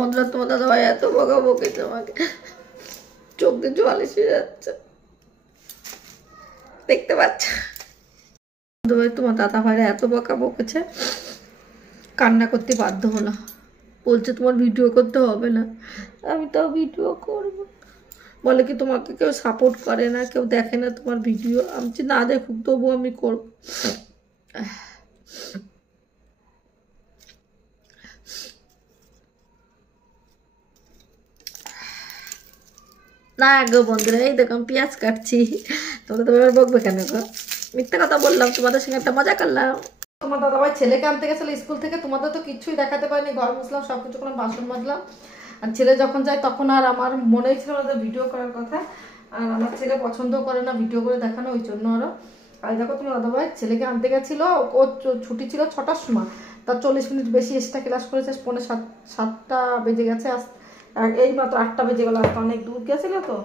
বন্ধুরা তোমার দাদা ভাই এত বকা বকেছে আমাকে, চোখ দিয়ে জল এসে যাচ্ছে, দেখতে পাচ্ছ? তোমার দাদা ভাইরা এত বকা বকেছে, কান্না করতে বাধ্য হলো, বলছে তোমার ভিডিও করতে হবে না। আমি তাও ভিডিও করব, বলে কি তোমাকে কেউ সাপোর্ট করে না, কেউ দেখে না তোমার ভিডিও। আমি না দেখুক তবু আমি করব। না গো বন্ধুরা, এই দেখো আমি পেঁয়াজ কাটছি, তোমরা তো এবার বকবে কেন গো? মিথ্যা কথা বললাম, তোমাদের সঙ্গে একটা মজা করলাম। তোমার দাদাভাই ছেলেকে আনতে গেছিল স্কুল থেকে, তোমাদের তো কিছুই দেখাতে পারিনি, ঘর মুছলাম, সবকিছু করলাম, বাসন মাজলাম। আর ছেলে যখন যায় তখন আর আমার মনেই ছিল না ভিডিও করার কথা, আর আমার ছেলে পছন্দ করে না ভিডিও করে দেখানো, ওই জন্য আরও। আর দেখো তোমার দাদাভাই ছেলেকে আনতে গেছিল, ও ছুটি ছিল 6টার সময়, তার 40 মিনিট বেশি এক্সট্রা ক্লাস করেছে, 7টা বেজে গেছে, এই মাত্র 8টা বেজে গেল, অনেক দূর গেছিলো তো।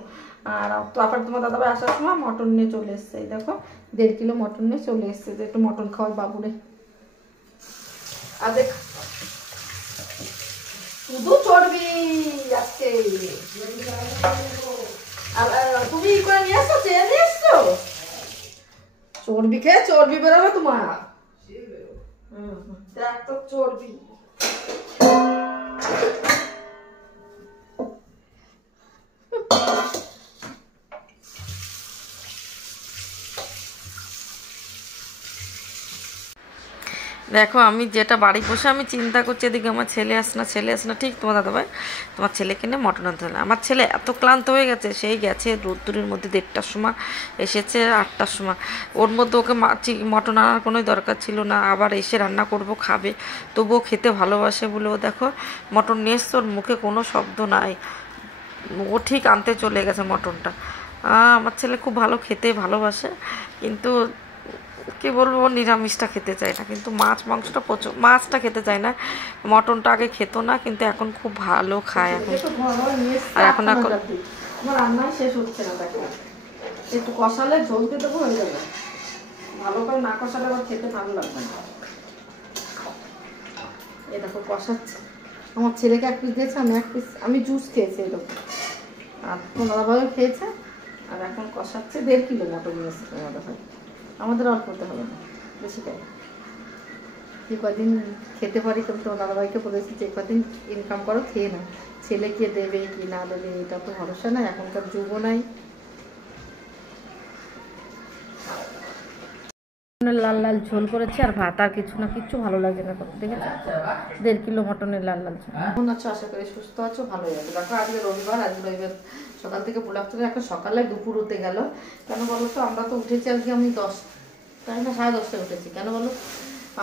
আর তারপর তোমার দাদাভাই আসার সময় মটন নিয়ে চলে এসছে, এই দেখো 1.5 কিলো মটন নিয়ে চলে এসছে, যে একটু মটন খাওয়ার বাবুরে। আর দেখ শুধু চর্বি আজকে, তুমি করে নিয়ে আসছো, চেয়ে নিয়ে এসছো, চর্বি খেয়ে চর্বি বেরোবে তোমার, দেখ তো চর্বি। দেখো আমি যেটা বাড়ি বসে আমি চিন্তা করছি, এদিকে আমার ছেলে আসে না, ঠিক তোমার দাদাভাই তোমার ছেলেকে নিয়ে মটন আনতে হবে। আমার ছেলে এত ক্লান্ত হয়ে গেছে, সেই গেছে রোদ্দুরের মধ্যে 1:30টার সময়, এসেছে 8টার সময়, ওর মধ্যে ওকে মটন আনার কোনোই দরকার ছিল না, আবার এসে রান্না করব খাবে, তবুও খেতে ভালোবাসে বলে ও দেখো মটন নিয়ে এসছে, ওর মুখে কোনো শব্দ নাই, ও ঠিক আনতে চলে গেছে মটনটা। আমার ছেলে খুব ভালো খেতে ভালোবাসে, কিন্তু কি বলবো, নিরামিষটা খেতে চায় না, কিন্তু মাছ মাংসটা প্রচুর, মাছটা খেতে চায় না, মটনটা আগে খেত না, কিন্তু এখন খুব ভালো খায় এখন। আর এখন আমার রান্নাই শেষ হচ্ছে না, দেখো একটু কষালে ঝোল দিয়ে দেবো, হয়ে যাবে, ভালো করে না কষালে আবার খেতে ভালো লাগবে না। এই দেখো কষাচ্ছে, আমার ছেলেকে 1 পিস দিয়েছে, আমি 1 পিস, আমি জুস খেয়েছি এরকম, আর তোমার দাদাভাইও খেয়েছে। আর এখন কষাচ্ছে, 1.5 কিলো মটন নিয়েছে তোমার দাদাভাই, আমাদের অল্প হতে হবে না, বেশি খাই, যে কদিন খেতে পারি। কিন্তু তোমার দাদাভাইকে বলেছি যে কদিন ইনকাম করো খেয়ে না, ছেলে কে দেবে কি না দেবে এটা তো ভরসা নাই, এখনকার যুগও নাই। লাল লাল ঝোল করেছে আর ভাত, আর কিছু না, কিচ্ছু ভালো লাগে না, দেখেছো 1.5 কিলো মটনের লাল লাল ঝোল। এখন আছো, আশা করি সুস্থ আছো, ভালো যাবে। দেখো আজকে রবিবার, আজকে রবিবার সকাল থেকে ব্লগ চলে, এখন সকালে দুপুর হতে গেল, কেন বলো তো? আমরা তো উঠেছি আজকে, আমি 10টা না 10:30টায় উঠেছি, কেন বলো?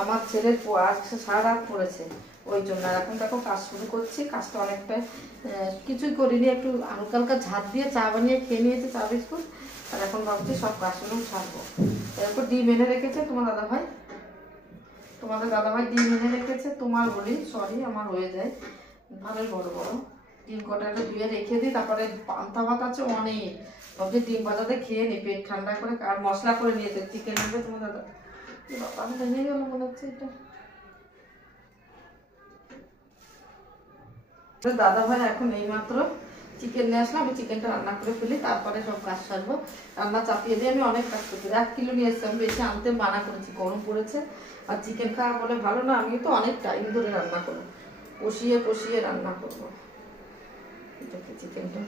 আমার ছেলের আজকে সারা রাত পড়েছে, ওই জন্য। আর এখন দেখো কাজ শুরু করছি, কাজটা অনেকটাই কিছুই করিনি, একটু হালকা হালকা ঝাঁট দিয়ে চা বানিয়ে খেয়ে নিয়েছি, চা বিস্কুট। আর এখন ভাবছি সব কাজগুলো ছাড়বো। এরপর ডিম এনে রেখেছে তোমার দাদাভাই, তোমাদের দাদাভাই ডিম এনে রেখেছে, তোমার বলি সরি, আমার হয়ে যায় ভালোই বড় বড় ডিম, কটা ধুয়ে রেখে দিই। তারপরে পান্তা ভাত আছে অনেক, ভাবছি ডিম ভাজাতে খেয়ে নি, পেট ঠান্ডা করে। আর মশলা করে নিয়েছে, চিকেন আনবে তোমার দাদা, বাবা ভেঙে গেল মনে হচ্ছে এটা। দাদাভাই এখন এইমাত্র চিকেন নিয়ে আসলাম, আমি চিকেনটা রান্না করে ফেলি, তারপরে সব কাজ সারবো। রান্না চাপিয়ে দিয়ে আমি অনেক কাজ করছি, 1 কিলো নিয়ে এসছি, আমি বেশি আনতে মানা করেছি, গরম পড়েছে, আর চিকেন খাওয়া বলে ভালো না। আমি তো অনেক টাইম ধরে রান্না করবো, কষিয়ে কষিয়ে রান্না করবো এটাকে, চিকেনটা।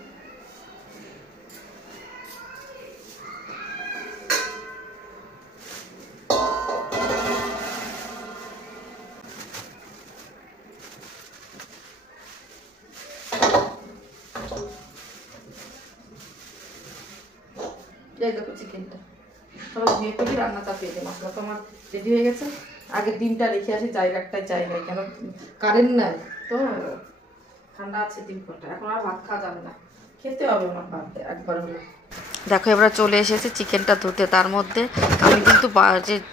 দেখো চিকেনটা সবাই ধুয়ে করি, রান্না চাপিয়ে দিই, মশলা তো আমার রেডি হয়ে গেছে। আগে ডিমটা রেখে আসি, জায়গাটাই জায়গায়, কেন কারেন্ট নাই তো, ঠান্ডা আছে 3 ঘন্টা, এখন আর ভাত খাওয়া যাবে না, খেতে হবে আমার ভাত একবার হলে। দেখো এবার চলে এসেছে চিকেনটা ধুতে। তার মধ্যে আমি কিন্তু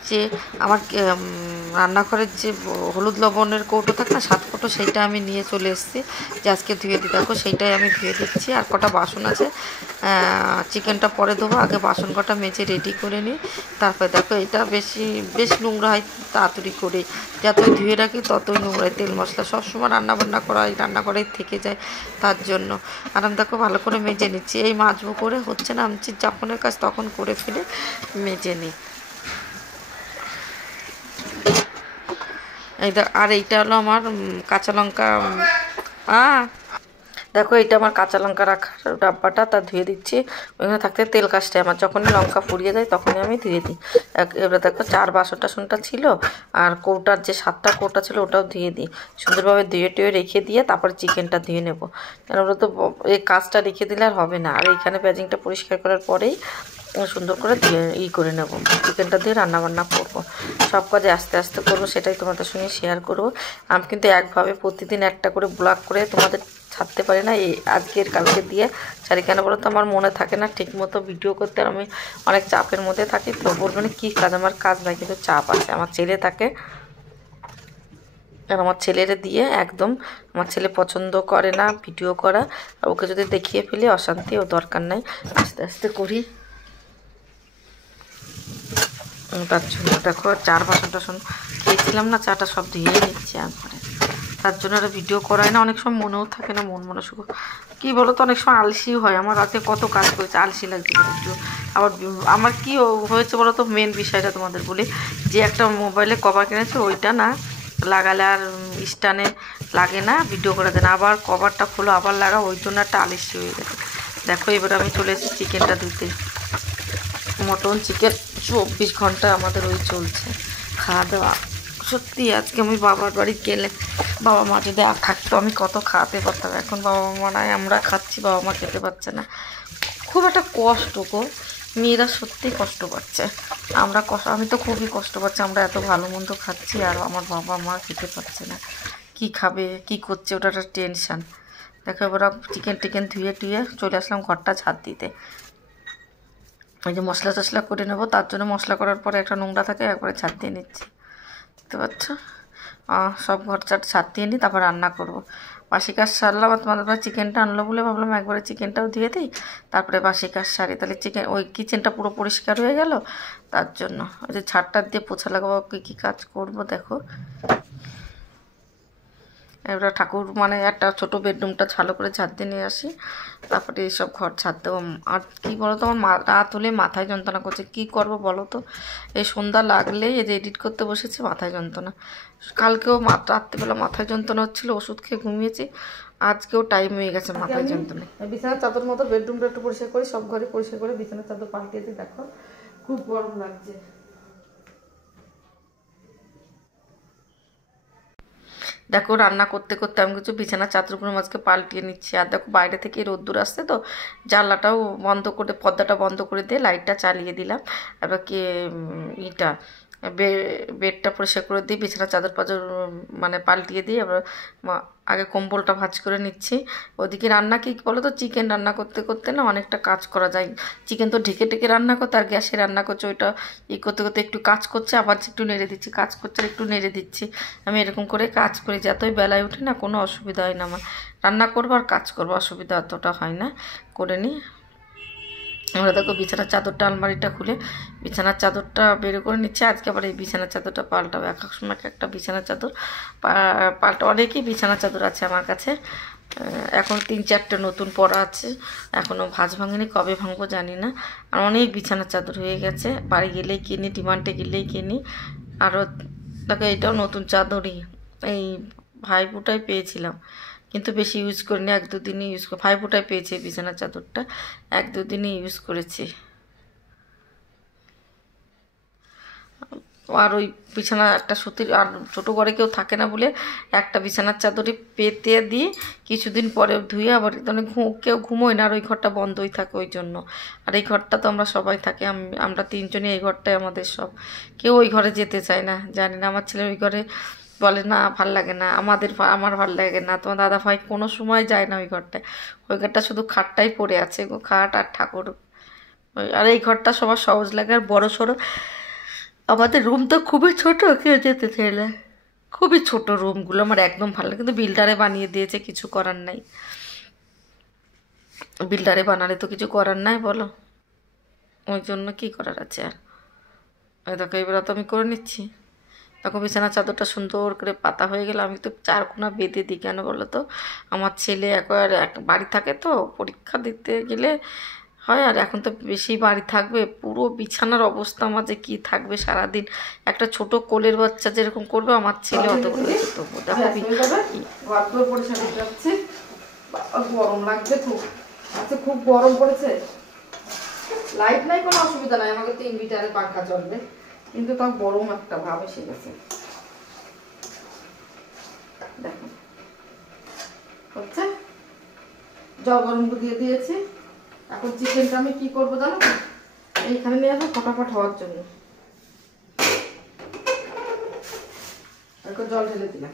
যে আমার রান্নাঘরের যে হলুদ লবণের কৌটো থাকে না, 7 কৌটো, সেইটা আমি নিয়ে চলে এসেছি যে আজকে ধুয়ে দিই। দেখো সেইটাই আমি ধুয়ে দিচ্ছি। আর কটা বাসন আছে, চিকেনটা পরে ধোবো, আগে বাসন কটা মেজে রেডি করে নিই। তারপরে দেখো এটা বেশ নোংরা হয় তাড়াতাড়ি করে, যতই ধুয়ে রাখি ততই নোংরা। তেল মশলা সবসময় রান্নাবান্না করা হয়, রান্নাঘরেই থেকে যায়, তার জন্য। আর আমি দেখো ভালো করে মেজে নিচ্ছি। এই মাজবো করে হচ্ছে না, আমি যখনের কাজ তখন করে ফেলে মেজে নিই। আর এইটা হলো আমার কাঁচা লঙ্কা। দেখো এইটা আমার কাঁচা লঙ্কা রাখার ডাব্বাটা, তা ধুয়ে দিচ্ছি। ওইখানে থাকতে তেল কাজটাই আমার, যখনই লঙ্কা ফুরিয়ে যায় তখনই আমি ধুয়ে দিই। এবার দেখো 4 বাসন টাসনটা ছিল, আর কৌটার যে 7টা কৌটা ছিল ওটাও ধুয়ে দিই। সুন্দরভাবে ধুয়ে টুয়ে রেখে দিয়ে তারপরে চিকেনটা ধুয়ে নেবো। কেন ওটা তো এই কাজটা রেখে দিলে আর হবে না। আর এইখানে প্যাজিংটা পরিষ্কার করার পরেই সুন্দর করে ধুয়ে করে নেব, চিকেনটা দিয়ে রান্নাবান্না করব। সব কাজে আস্তে আস্তে করবো, সেটাই তোমাদের সঙ্গে শেয়ার করবো। আমি কিন্তু একভাবে প্রতিদিন একটা করে ব্লগ করে তোমাদের ছাড়তে পারি না। এই আজকের কালকে দিয়ে ছাড়ি, কেন বলো তো আমার মনে থাকে না ঠিক মতো ভিডিও করতে। আর আমি অনেক চাপের মধ্যে থাকি, তো বলবো না কী কাজ, আমার কাজ নাই কিন্তু চাপ আছে। আমার ছেলে থাকে, আর আমার ছেলেরে দিয়ে একদম, আমার ছেলে পছন্দ করে না ভিডিও করা। আর ওকে যদি দেখিয়ে ফেলি অশান্তি, ও দরকার নাই, আস্তে আস্তে করি। তার জন্য দেখো 4 বাসন টাসন খেয়েছিলাম না, চাটা সব ধুয়ে নিচ্ছি একবারে। তার জন্য আর ভিডিও করাই না, অনেক সময় মনেও থাকে না, মন মনসুখ কী বলো তো, অনেক সময় আলসি হয়। আমার রাতে কত কাজ করেছে, আলসি লাগছে ভিডিও। আবার আমার কি হয়েছে বলো তো, মেন বিষয়টা তোমাদের বলি, যে একটা মোবাইলে কভার কিনেছে, ওইটা না লাগালে আর স্ট্যান্ডে লাগে না, ভিডিও করা যায় না। আবার কভারটা খোলো আবার লাগা, ওই জন্য একটা আলসি হয়ে গেছে। দেখো এবার আমি চলে এসেছি চিকেনটা ধুতে। মটন চিকেন 24 ঘন্টা আমাদের ওই চলছে খাওয়া দাওয়া। সত্যি আজকে আমি বাবার বাড়ি গেলে, বাবা মা যদি থাকতো আমি কত খাওয়াতে পারতাম। এখন বাবা মা নাই, আমরা খাচ্ছি, বাবা মা খেতে পারছে না। খুব একটা কষ্ট গো, মেয়েরা সত্যি কষ্ট পাচ্ছে। আমি তো খুবই কষ্ট পাচ্ছি। আমরা এত ভালো মন্দ খাচ্ছি আর আমার বাবা মা খেতে পারছে না। কি খাবে, কি করছে, ওটা একটা টেনশান। দেখো এবার চিকেন ধুয়ে টুয়ে চলে আসলাম ঘরটা ঝাড় দিতে। ওই যে মশলা টশলা করে নেবো, তার জন্য মশলা করার পরে একটা নোংরা থাকে, একবারে ছাড় দিয়ে নিচ্ছি, বুঝতে পারছো। সব ঘর ছাড় দিয়ে নিই, তারপর রান্না করবো। বাসি কাজ সারলাম, আর তোমাদের চিকেনটা আনলো বলে ভাবলাম একবারে চিকেনটাও দিয়ে দিই, তারপরে বাসি কাজ সারি। তাহলে ওই কিচেনটা পুরো পরিষ্কার হয়ে গেল। তার জন্য ওই যে ছাড়টা দিয়ে পোছা লাগাবো, কী কাজ করবো দেখো। এবার ঠাকুর মানে একটা ছোটো বেডরুমটা ভালো করে ঝাড় দিয়ে নিয়ে আসি, তারপরে এইসব ঘর ঝাড় দেবো। আর কী বলো তো, আমার রাত হলে মাথায় যন্ত্রণা করছে, কী করবো বলো তো। এই সন্ধ্যা লাগলেই এই যে এডিট করতে বসেছি, মাথায় যন্ত্রণা। কালকেও রাত্রিবেলা মাথায় যন্ত্রণা হচ্ছিলো, ওষুধ খেয়ে ঘুমিয়েছি। আজকেও টাইম হয়ে গেছে মাথায় যন্ত্রণা। বিছানার চাদর মতো বেডরুমটা একটু পরিষ্কার করি, সব ঘরে পরিষ্কার করে বিছানার চাদর পাল্টে দিই। দেখো খুব গরম লাগছে। দেখো রান্না করতে করতে আমি কিছু বিছানা চাদরগুলো আজকে পাল্টিয়ে নিচ্ছি। আর দেখো বাইরে থেকে রোদ্দুর আসছে, তো জানলাটাও বন্ধ করে, পর্দাটা বন্ধ করে দিয়ে লাইটটা চালিয়ে দিলাম। এবার কি ইটা বেডটা পরিষ্কার করে দিই, বিছানা চাদর পাদর মানে পাল্টিয়ে দিই। এবার আগে কম্বলটা ভাঁজ করে নিচ্ছি। ওদিকে রান্না কি বলো তো, চিকেন রান্না করতে করতে না অনেকটা কাজ করা যায়। চিকেন তো ঢেকে ঢেকে রান্না করতে, আর গ্যাসে রান্না করছে, ওইটা করতে করতে একটু কাজ করছে, আবার একটু নেড়ে দিচ্ছি, কাজ করছে একটু নেড়ে দিচ্ছি। আমি এরকম করে কাজ করি, যতই বেলায় উঠি না কোনো অসুবিধা হয় না আমার। রান্না করবো আর কাজ করবো, অসুবিধা অতটা হয় না, করে নিই। আমরা দেখো বিছানার চাদরটা, আলমারিটা খুলে বিছানার চাদরটা বের করে নিচ্ছে। আজকে আবার এই বিছানার চাদরটা পাল্টাবো। এক এক সময় একটা বিছানার চাদর পাল্টা, অনেকই বিছানার চাদর আছে আমার কাছে। এখন 3-4টে নতুন পরা আছে, এখনও ভাঁজ ভাঙেনি, কবে ভাঙবো জানি না। আর অনেক বিছানার চাদর হয়ে গেছে, বাড়ি গেলেই কিনি, ডিমান্ডে গেলেই কিনি। আরও দেখো এটাও নতুন চাদরই, এই ভাইফোঁটায় পেয়েছিলাম, কিন্তু বেশি ইউজ করিনি, 1-2 দিনই ইউজ করি। ভাইফোঁটায় পেয়েছি বিছানার চাদরটা, 1-2 দিনই ইউজ করেছি। আর ওই বিছানা একটা সুতির, আর ছোটো ঘরে কেউ থাকে না বলে একটা বিছানার চাদরই পেতে দিই, কিছুদিন পরে ধুয়ে আবার কেউ ঘুমোয় না, আর ওই ঘরটা বন্ধই থাকে ওই জন্য। আর এই ঘরটা তো আমরা সবাই থাকি, আমরা 3 জনই, এই ঘরটাই আমাদের সব, কেউ ওই ঘরে যেতে চায় না, জানি না। আমার ছেলে ওই ঘরে বলে না, ভাল লাগে না, আমার ভাল লাগে না। তোমার দাদা ভাই কোনো সময় যায় না ওই ঘরটায়, ওই ঘরটা শুধু খাটটাই পড়ে আছে গো, খাট আর ঠাকুর আর এই ঘরটা সবার সহজ লাগে আর বড় সড়ো। আমাদের রুম তো খুবই ছোট, কেউ যেতে চাইলে। খুবই ছোট রুমগুলো আমার একদম ভালো লাগে, কিন্তু বিল্ডারে বানিয়ে দিয়েছে, কিছু করার নাই। বিল্ডারে বানালে তো কিছু করার নাই বলো, ওই জন্য কি করার আছে আর। ওই দেখো এবার তো আমি করে নিচ্ছি। তখন বিছানার চাদরটা সুন্দর করে পাতা হয়ে গেল। আমি তো 4 কোনা বেঁধে দিই, কেন বলো তো, আমার ছেলে একবার বাড়ি থাকে তো, পরীক্ষা দিতে গেলে হয়। আর এখন তো বেশি বাড়ি থাকবে, পুরো বিছানার অবস্থা আমার যে কী থাকবে সারাদিন। একটা ছোট কোলের বাচ্চা যেরকম করবে, আমার ছেলে অত করেছে। তবু দেখো গরম লাগছে খুব, আজকে খুব গরম পড়েছে। লাইট নাই কোনো অসুবিধা নাই, আমাকে তো ইনভার্টারে পাখা চলবে, কিন্তু তাও গরম একটা ভাব এসে গেছে। দেখো হচ্ছে, জল গরম দিয়ে দিয়েছি। এখন চিকেনটা আমি কি করবো জানো, এইখানে নিয়ে আসবো ফটাফট হওয়ার জন্য। জল ঢেলে দিলাম।